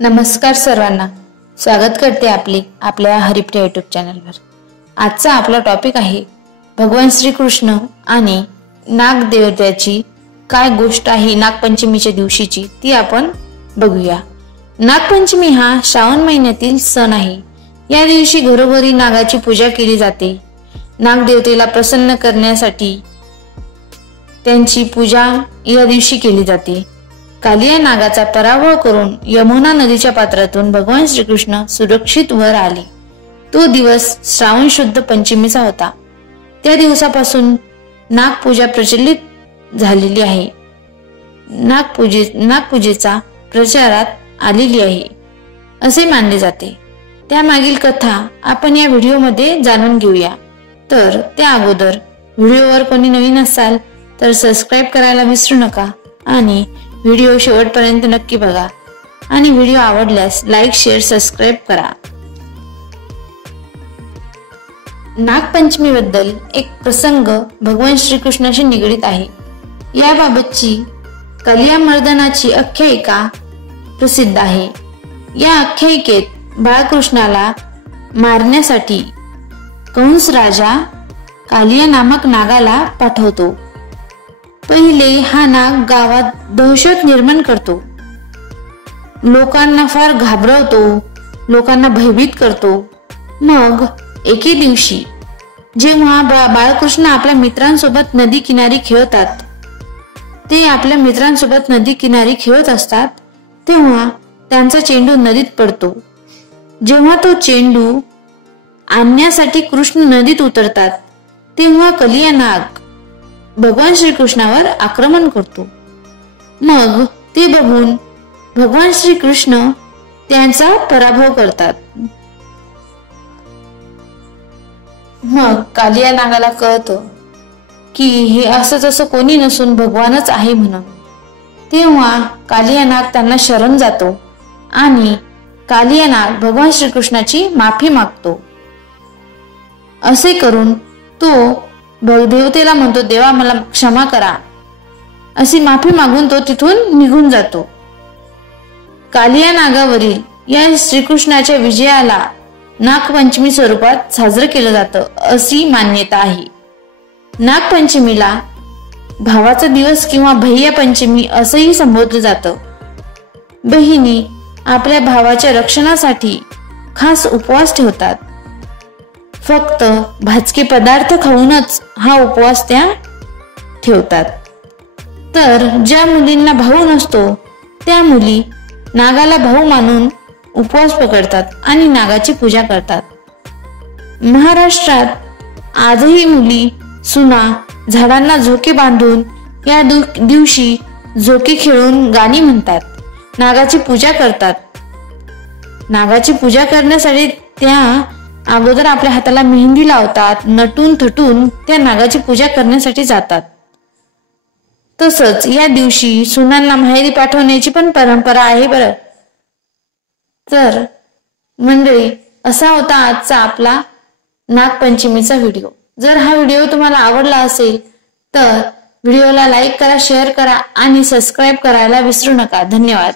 नमस्कार सर्वांना, स्वागत करते आपल्या हरिप्रिया यूट्यूब चॅनलवर। आजचा आपला टॉपिक आहे भगवान श्रीकृष्ण आणि नागदेवतेची काय गोष्ट आहे नागपंचमीच्या दिवशीची ती आपण बघूया। नागपंचमी हा श्रावण महिन्यातील सण आहे। या दिवशी घरोघरी नागाची पूजा केली जाते। नागदेवतेला प्रसन्न करण्यासाठी त्यांची पूजा या दिवशी केली जाते। कालिया नागाचा पराभव करून यमुना नदीच्या पात्रातून भगवान श्रीकृष्ण सुरक्षित वर आले। तो दिवस श्रावण शुद्ध पंचमीचा होता। त्या दिवसापासून नागपूजा प्रचलित झालेली आहे। नागपूजेचा प्रचारात आलेली आहे असे मानले जाते। त्यामागील कथा आपण या व्हिडिओमध्ये जाणून घेऊया। तर त्या अगोदर व्हिडिओवर कोणी नवीन असाल तर सबस्क्राइब करायला विसरू नका आणि व्हिडिओ शेवटपर्यंत नक्की बघा आणि व्हिडिओ आवडल्यास लाईक, शेअर, सबस्क्राइब करा। नागपंचमी बद्दल एक प्रसंग भगवान श्रीकृष्णाशी निगडित आहे। याबाबतची कालियामर्दनाची आख्यायिका प्रसिद्ध आहे। या आख्यायिकेत बाळकृष्णाला मारण्यासाठी कंस राजा कालिया नामक नागाला पाठवतो। पहिले हा नाग गावात दहशत निर्माण करतो, लोकांना फार घाबरवतो, लोकांना भयभीत करतो। मग एके दिवशी जेव्हा बाळकृष्ण आपल्या मित्रांसोबत नदी किनारी खेळतात, ते आपल्या मित्रांसोबत नदी किनारी खेळत असतात तेव्हा त्यांचा चेंडू नदीत पडतो। जेव्हा तो चेंडू आणण्यासाठी कृष्ण नदीत उतरतात तेव्हा कालिया नाग भगवान श्रीकृष्णावर आक्रमण करतो। मग ते बघून भगवान श्रीकृष्ण त्यांचा पराभव करतात। मग कालिया नागाला कळतं की हे असं कोणी नसून भगवानच आहे म्हणून। तेव्हा कालिया नाग त्यांना शरण जातो आणि कालिया नाग भगवान श्रीकृष्णाची माफी मागतो। असे करून तो देवतेला म्हणतो, देवा मला क्षमा करा, अशी माफी मागून तो तिथून निघून जातो। कालिया नागावरील या श्रीकृष्णाच्या विजयाला नागपंचमी स्वरूपात साजरं केलं जातं अशी मान्यता आहे। नागपंचमीला भावाचा दिवस किंवा भैया पंचमी असंही संबोधलं जातं। बहिणी आपल्या भावाच्या रक्षणासाठी खास उपवास ठेवतात। फक्त भाजके पदार्थ खाऊनच हा उपवास त्या ठेवतात। तर ज्या मुलींना भाऊ नसतो त्या मुली नागाला भाऊ मानून उपवास पकडतात आणि नागाची पूजा करतात। महाराष्ट्रात आजही मुली सुना झाडांना झोके बांधून या दिवशी झोके खेळून गाणी म्हणतात, नागाची पूजा करतात। नागाची पूजा करण्यासाठी त्या अगोदर आपल्या हाताला मेहंदी लावतात, नटून थटून त्या नागाची पूजा करण्यासाठी जातात। तसंच या दिवशी सुनांना माहेरी पाठवण्याची पण परंपरा आहे बरं। तर मंडळी, असा होता आजचा आपला नागपंचमीचा व्हिडिओ। जर हा व्हिडिओ तुम्हाला आवडला असेल तर व्हिडिओला लाईक करा, शेअर करा आणि सबस्क्राइब करायला विसरू नका। धन्यवाद।